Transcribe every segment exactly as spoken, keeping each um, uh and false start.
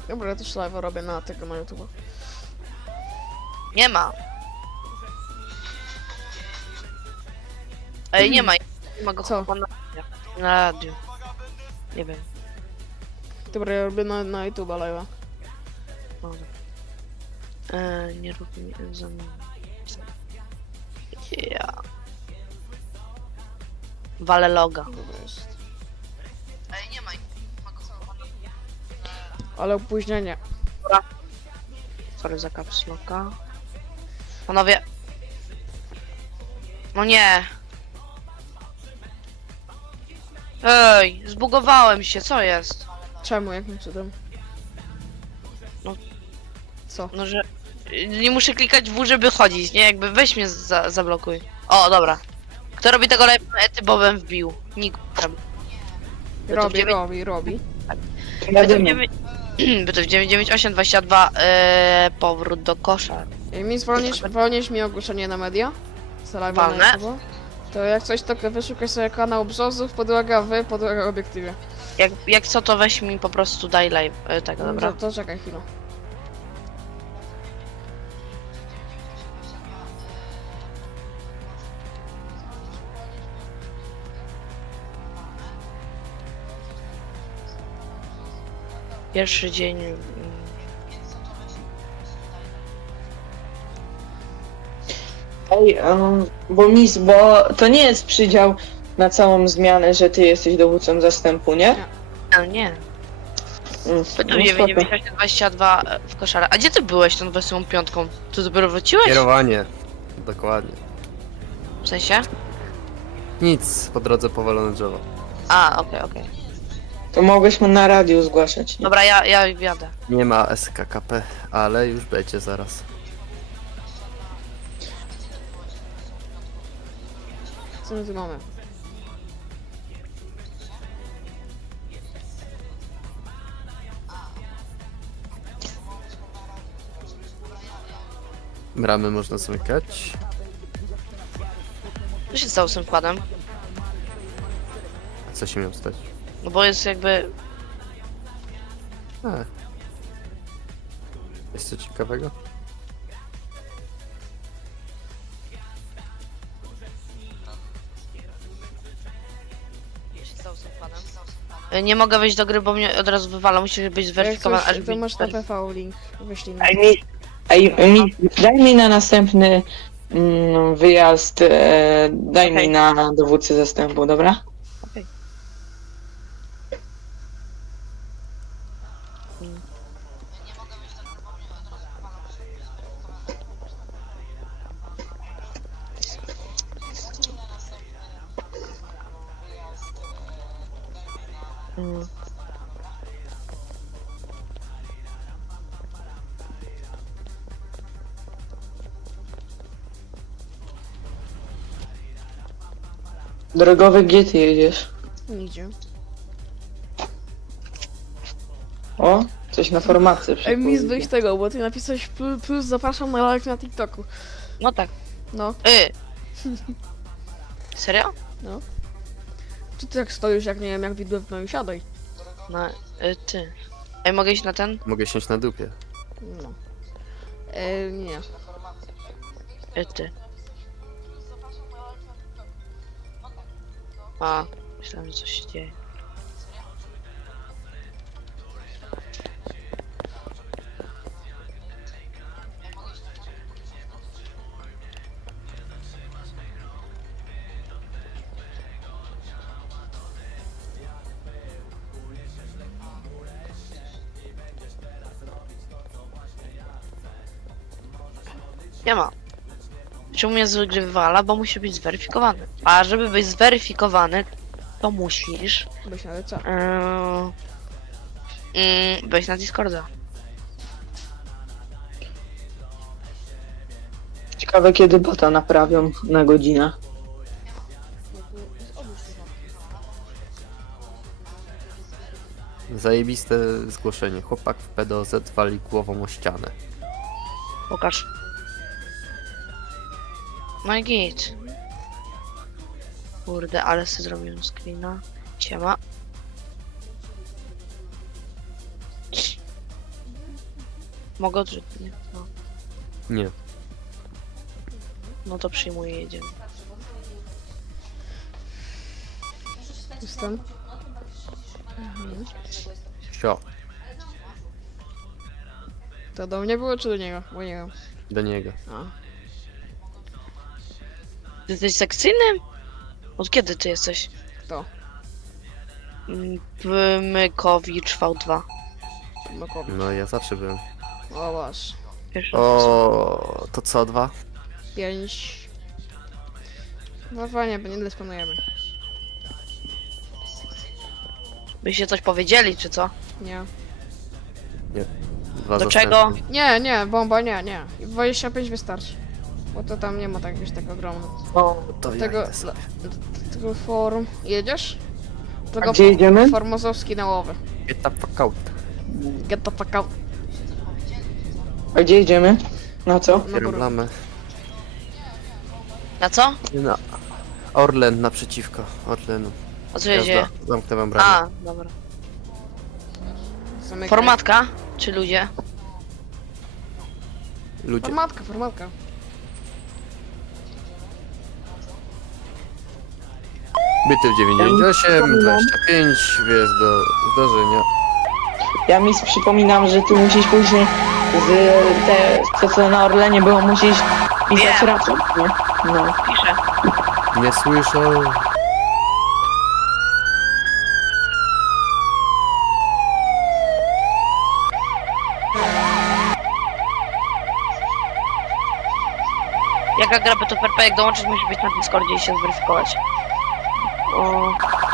Dobra, ja też live'a robię na tego na YouTube. Nie ma. Ej, nie ma. Nie ma go Co? chyba na, na radiu. Nie wiem. Dobra, ja robię na, na YouTube live'a. No. E, nie rób mi za mną. Ja. Wale loga. Dobra jest. Ej, nie ma. Nie ma go chyba na... Ale opóźnienie. Sorry za kapsloka. Panowie. No nie. Ej, zbugowałem się, co jest? Czemu, jakim cudem? No. Co? No, że nie muszę klikać W, żeby chodzić, nie? Jakby weź mnie za zablokuj. O, dobra. Kto robi tego lepiej? Ety, bo bym wbił. Nikt. Robi, robi, robi. Jadymy. By to w dziewięć dziewięć osiem dwadzieścia dwa yy, powrót do kosza. Ej, mi zwolnisz, wolnisz mi ogłoszenie na media? Za live'a Wolne. na YouTube? To jak coś, to wyszukaj sobie kanał Brzozów, podłaga wy, podłaga obiektywie. Jak, jak co, to weź mi po prostu daj live yy, tego, dobra? To, to czekaj chwilę. Pierwszy dzień. mm, Ej, um, bo mis, bo to nie jest przydział na całą zmianę, że ty jesteś dowódcą zastępu, nie? A nie. Mm, By to no dziewięć spoko. dziewięć osiem dwadzieścia dwa w koszara. A gdzie ty byłeś tą wesołą piątką? Tu dopiero wróciłeś? Kierowanie. Dokładnie. W sensie? Nic, po drodze powalone drzewo. A, okej, okej. To mogłeś mu na radiu zgłaszać. Nie? Dobra, ja, ja jadę. Nie ma S K K P, ale już będzie zaraz. Co my tu mamy? Bramy można zamykać. Co się stało z tym wkładem? A co się miał stać? No bo jest jakby... A. Jest co ciekawego? Co się stało z tym wkładem? Y, Nie mogę wejść do gry, bo mnie od razu wywala. Musisz być Jak zweryfikowany, coś, aż to mi- masz na P V link, wyślij mi. Ej, mi, ej, mi, daj mi na następny mm, wyjazd, e, daj Okej. mi na dowódcę zastępu, dobra? Okej. Mm. Mm. Drogowy, gdzie ty jedziesz? Nigdzie. O, coś na formacji. Ej, mi wyjść tego, bo ty napisałeś plus, plus zapraszam na live na TikToku. No tak. No, Y. Serio? czy ty tak stoisz, jak nie wiem, jak widły w moim siadaj? No, y, ty. Ej, mogę iść na ten? Mogę siąść na dupie. No. Ej, nie. Y, ty. A, myślałem, że coś się dzieje. Nie ma. Czemu mnie z gry wywala? Bo musi być zweryfikowany. A żeby być zweryfikowany, to musisz Byś na co? yy, yy, wejść na Discorda. Ciekawe, kiedy bota naprawią na godzinę. Zajebiste zgłoszenie. Chłopak w P D O Z wali głową o ścianę. Pokaż. No i git. Kurde, ale sobie zrobiłem screena. Siema. Mogę odrzucić? Nie. No. Nie. no to przyjmuję, jedziemy. Jestem. Sio. To do mnie było czy do niego? Bo nie wiem. Do niego. A. Ty jesteś sekcyjnym? Od kiedy ty jesteś? Kto? Mm, Pymykowicz V dwa. No kobiet. No ja zawsze byłem. O masz. Pierwszy raz. O, to co dwa? Pięć. No fajnie, bo nie dysponujemy. Byście coś powiedzieli, czy co? Nie. Dwa Do zastępy. czego? Nie, nie, bomba nie, nie. I dwadzieścia pięć wystarczy. Bo to tam nie ma tak już tak ogromne. O, To ja Tego, idę sobie. dla- tego forum. Jedziesz? Tego gdzie jedziemy? Formozowski na łowy. Get the fuck out. Get the fuck out. a gdzie jedziemy? Na co? Na górę. Kierowamy. Na co? Na Orlen naprzeciwko. Orlenu. O co się dzieje? Jazda. Zamknąłem bramę. A, dobra. Zamykaj. Formatka? Czy ludzie? Ludzie. Formatka, formatka. Byty w dziewięćdziesiąt osiem, dwadzieścia pięć, wjazd do zdarzenia. Ja mi przypominam, że ty musisz później z te, to co na Orlenie było, musisz pisać Wiem. raport, nie? No. Piszę. Nie słyszę. Jaka gra to P R P, jak dołączyć, musi być na Discordzie i się zweryfikować. O,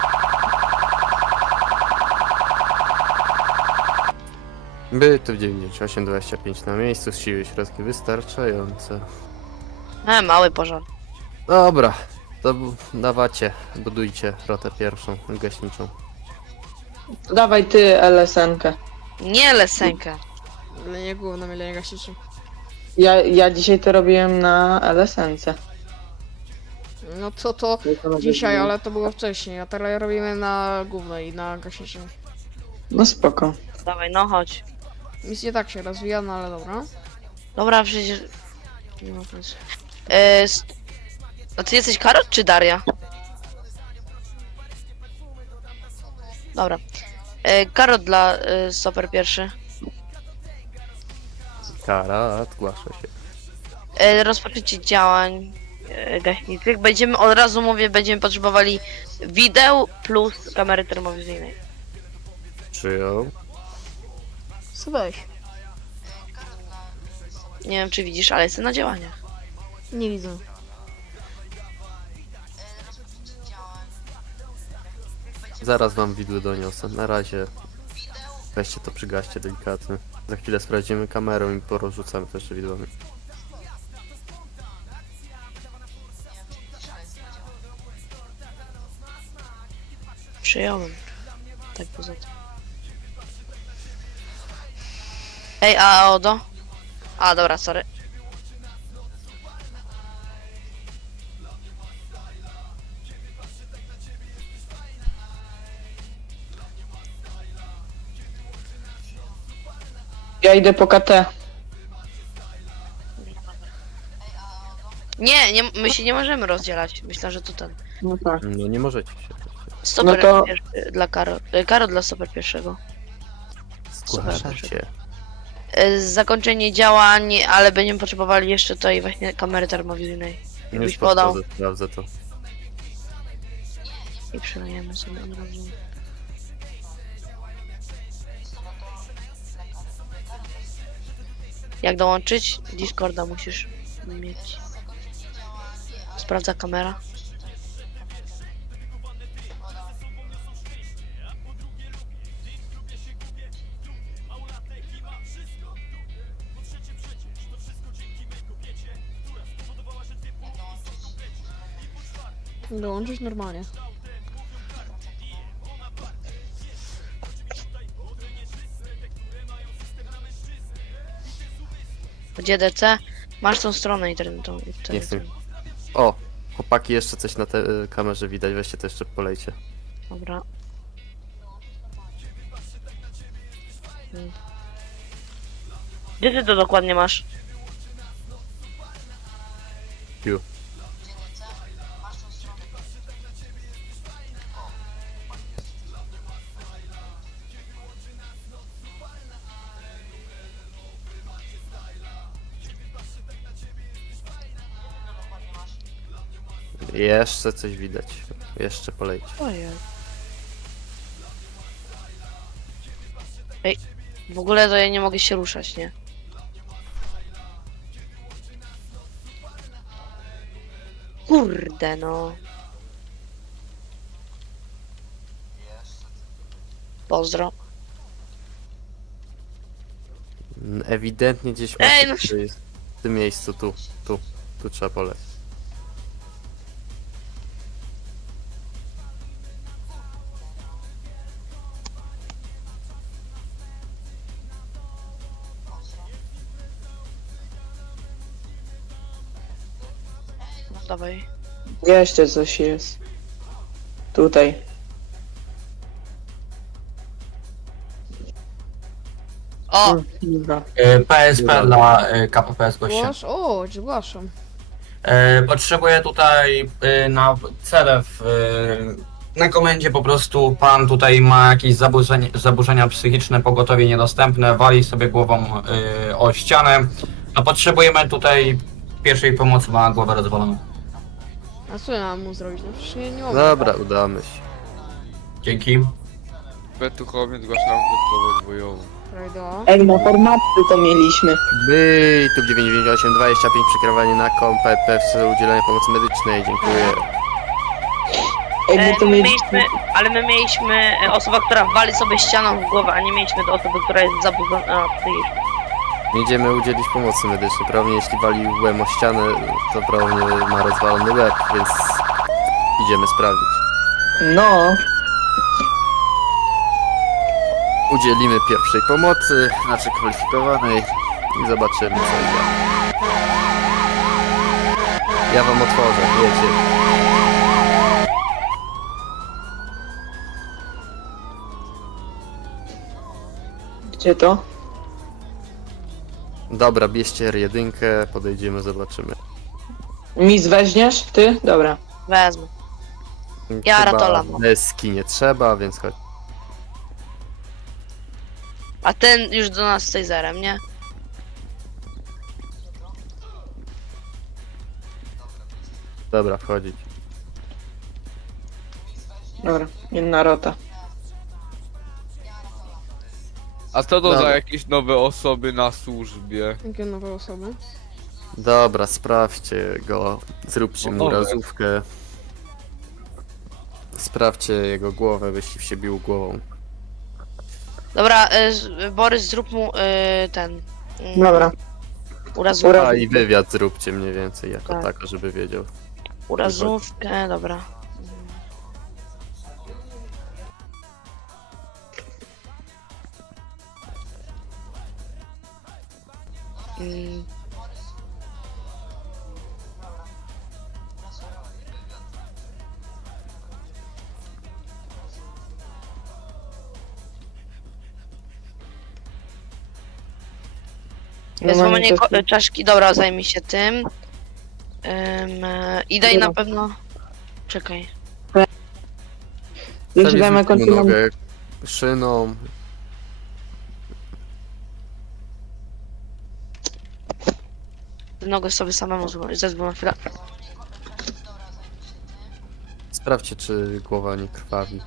Byty w dziewięćdziesiąt osiem, dwadzieścia pięć na miejscu, siły środki wystarczające. e, mały pożar. Dobra, to bu- dawacie, budujcie rotę pierwszą, gaśniczą. Dawaj ty L S N-kę. Nie lesenkę. Ale nie główna mielenie gaśniczy. Ja, ja dzisiaj to robiłem na L S N-ce. No co to dzisiaj, ale to było wcześniej, a teraz robimy na głównej i na gaśniczym. No spoko. Dawaj, no chodź. Nic nie tak się rozwija, no ale dobra. Dobra, przecież... Nie ma sensu. E, s- A ty jesteś Karol czy Daria? Dobra. E, Karol dla e, Stoper pierwszy. Kara, zgłasza się. E, rozpoczęcie działań e, gaśniczych. Będziemy, od razu mówię, będziemy potrzebowali wideo plus kamery termowizyjnej. Przyjął. Co weź? Nie wiem, czy widzisz, ale jestem na działaniach. Nie widzę. Zaraz wam widły doniosę. Na razie weźcie to, przygaście delikatnie. Za chwilę sprawdzimy kamerą i porozrzucamy to jeszcze widłami. Przyjąłem. Tak poza tym. Ej, a Odo? A, dobra, sorry. Ja idę po K T. Nie, nie, my się nie możemy rozdzielać. Myślę, że to ten. No tak. No nie możecie się. Stoper No to- pierwszy dla Karo. e, Karo dla stoper pierwszego. Zgłaszacie. E, Zakończenie działań, ale będziemy potrzebowali jeszcze tutaj właśnie kamery termowizyjnej. Już Jakbyś podał podchodzę, sprawdzę to. i przelejemy sobie od razu. Jak dołączyć? Discorda musisz mieć. Sprawdza kamera. Dołączyć normalnie. Gdzie D C? Masz tą stronę internetową. i wtedy Jestem. ten- O! Chłopaki, jeszcze coś na tej kamerze widać, weźcie to jeszcze polejcie. Dobra. Hmm. Gdzie ty to dokładnie masz? Piu. Jeszcze coś widać. Jeszcze polejcie. Ojej. Ej, w ogóle to ja nie mogę się ruszać, nie? Kurde no. Pozdro. Mm, Ewidentnie gdzieś Ej, macie, no- to jest w tym miejscu, tu, tu, tu trzeba polecieć. No dawaj. Jeszcze coś jest. Tutaj. O! Mm, Dobra. E, P S P dla e, K P P S gościa. Zgłasz? O, zgłaszam. E, Potrzebuję tutaj e, na cele w, e, na komendzie po prostu pan tutaj ma jakieś zaburzenia, zaburzenia psychiczne, pogotowie niedostępne, wali sobie głową e, o ścianę. No potrzebujemy tutaj pierwszej pomocy, ma głowę rozwaloną. A co ja mam mu zrobić? No przecież nie, nie mogę. Dobra, udamy się. Dzięki. Betuchowie zgłaszałem gotowość bojową. Frajda. Ej, na formaty to mieliśmy. By, tu dziewięć dziewięć osiem dwadzieścia pięć przekierowanie na kom P P w celu udzielenia pomocy medycznej, dziękuję. Ej, E, my to my mieliśmy. mieliśmy, ale my mieliśmy e, osobę, która wali sobie ścianą w głowę, a nie mieliśmy do osoby, która jest zaburzona psychicznie. Idziemy udzielić pomocy medycznej, prawnie jeśli wali łbem o ścianę, to prawnie ma rozwalony łeb, więc idziemy sprawdzić. No. Udzielimy pierwszej pomocy, znaczy kwalifikowanej i zobaczymy co idzie. Ja wam otworzę, wiecie. Gdzie to? Dobra, bierzcie R jeden, podejdziemy, zobaczymy. Mis weźmiesz? Ty? Dobra. Wezmę. Ja Chyba ratola mam. deski nie trzeba, więc chodź. A ten już do nas z taserem, nie? Dobra, wchodzić. Dobra. Inna rota. A co to Dobra. za jakieś nowe osoby na służbie? Jakie nowe osoby? Dobra, sprawdźcie go, zróbcie No mu dobra. razówkę. Sprawdźcie jego głowę, jeśli się bił głową. Dobra, e, z- Borys, zrób mu e, ten. mm, Dobra. Urazówkę. A i wywiad zróbcie mniej więcej jako Tak. tako, żeby wiedział. Urazówkę, dobra. Mm. No, Złamanie mamy ko- coś- czaszki, dobra, zajmij się tym. Ym, e, I daj na Dobra. pewno. Czekaj. Jeśli damy Zawieźmy mu jakąś nogę szyną. Nogę sobie samemu złamać. Zezwól na chwilę. Sprawdźcie, czy głowa nie krwawi.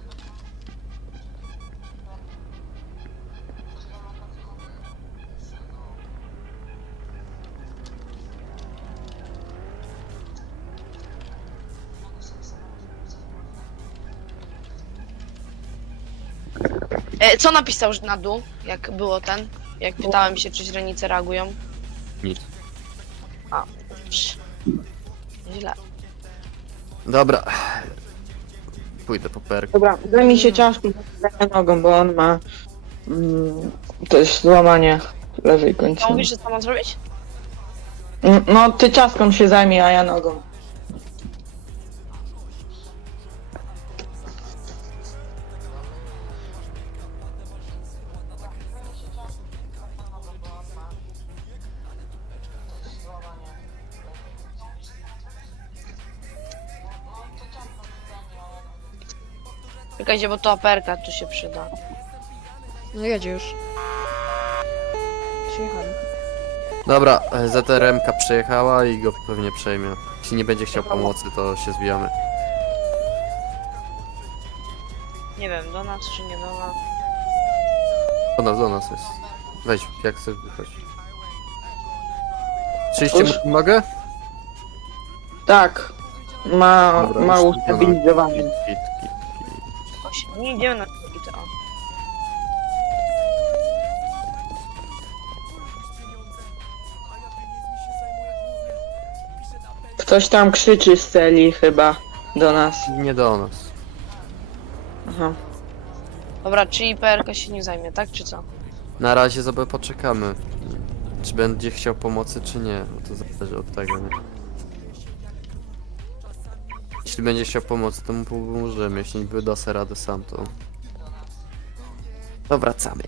E, co napisał na dół, jak było ten? Jak pytałem się, czy źrenice reagują? Nic. Psz. Źle. Dobra. Pójdę po perk. Dobra, zajmij się ciężką nogą, bo on ma mm, też złamanie lewej To kończyny. mówisz, że co mam zrobić? Mm, No, ty ciastką się zajmij, a ja nogą. Czekajcie, bo to aperka tu się przyda. No jedzie już. Przyjechali. Dobra, e, Z R M-ka przyjechała i go pewnie przejmie. Jeśli nie będzie chciał pomocy, to się zbijamy. Nie wiem, do nas czy nie do nas. Do nas, do nas jest. Weź, jak chcesz wychodź. Przyjście Już? m- mogę? Tak. Ma, Dobra, ma już ustabilizowanie. Kit, kit, kit, kit. Osiem. Nie idziemy na I T A. Ktoś tam krzyczy z celi chyba do nas. Nie do nas. Aha. Dobra, czyli P R K się nie zajmie, tak czy co? Na razie sobie poczekamy. Czy będzie chciał pomocy, czy nie. No to zależy od tego, nie? Jeśli będzie chciał pomocy, to mu pomożemy. Jeśli nie da sobie radę sam, to... To wracamy.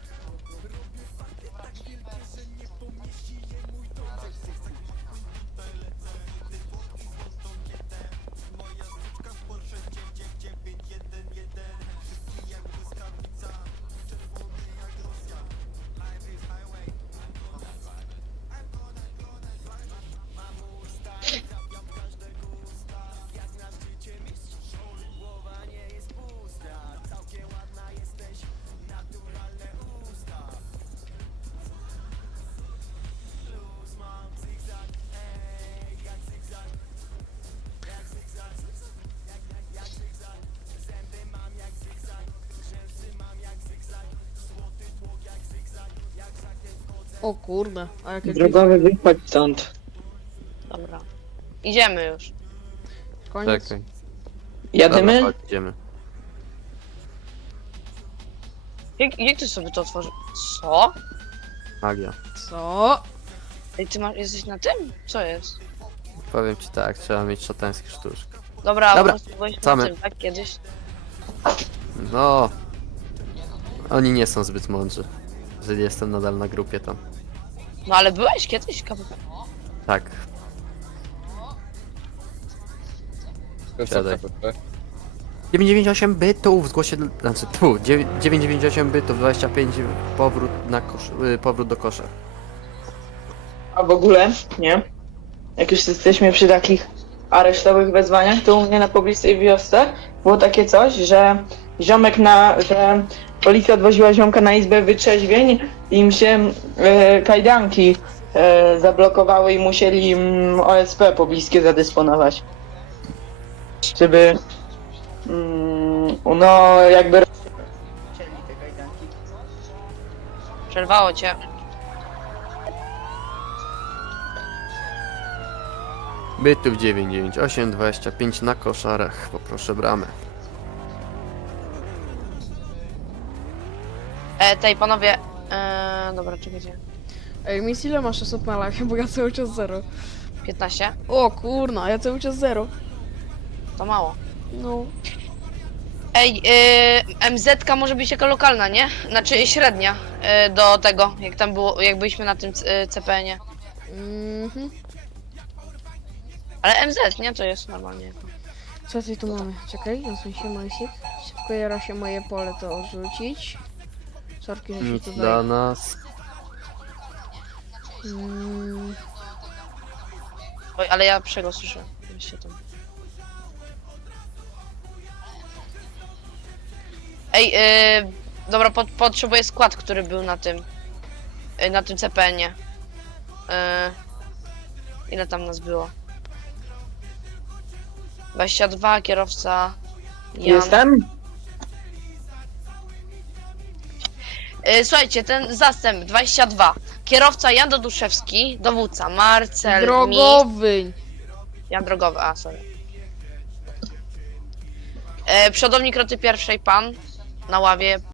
O kurde, a jakie Drogowy, wychodź stąd. Dobra. Idziemy już. koniec. Czekaj. Jadymy? Dobra, chodź, idziemy. Jak, jak ty sobie to otworzysz? Co? Magia. Co? Ej, ty masz, jesteś na tym? Co jest? Powiem ci tak, trzeba mieć szatańskie sztuczki. Dobra, Dobra, po prostu byłeś na same. tym, tak? Kiedyś? No. Oni nie są zbyt mądrzy. Jeżeli jestem nadal na grupie tam. No ale byłeś kiedyś? K P P. Tak. To co, Siadaj. K P P? dziewięćset dziewięćdziesiąt osiem bytów, zgłosie... Znaczy, tu, dziewięćset dziewięćdziesiąt osiem bytów, dwadzieścia pięć powrót na kosz... y, powrót do kosza. A w ogóle, nie? Jak już jesteśmy przy takich aresztowych wezwaniach, to u mnie na pobliskiej wiosce było takie coś, że ziomek na... że policja odwoziła ziomka na izbę wytrzeźwień i im się e, kajdanki e, zablokowały i musieli mm, O S P pobliskie zadysponować. Żeby... Mm, no jakby... rozcięli te kajdanki. Przerwało cię. Bytów dziewięćset dziewięćdziesiąt osiem, dwadzieścia pięć na koszarach. Poproszę bramę. E, tej panowie. E, dobra, czekajcie. Ej, Miss, ile masz osób na live? Bo ja cały czas zero. piętnaście? O kurna, ja cały czas zero. To mało. No. Ej, yy, M Z ka może być jaka lokalna, nie? Znaczy średnia yy, do tego, jak tam było, jak byliśmy na tym yy, C P N-ie. Mhm. Ale M Z, nie? To jest normalnie. Co ty tu mamy? Czekaj, nasuń się Majsik. Szybko jara się moje pole to odrzucić. Sorki, że się Nic tutaj... dla nas. Mm, Oj, ale ja przego słyszę. Weźcie tam. Ej, yy, dobra, pot, potrzebuję skład, który był na tym, yy, na tym C P N-ie. Yy, ile tam nas było? dwadzieścia dwa, kierowca... Jan. Jestem? Yy, słuchajcie, ten zastęp dwadzieścia dwa. Kierowca Jan Doduszewski, dowódca Marcel Mi... drogowy! Jan Drogowy, a sorry. E, przodownik roty pierwszej pan na ławie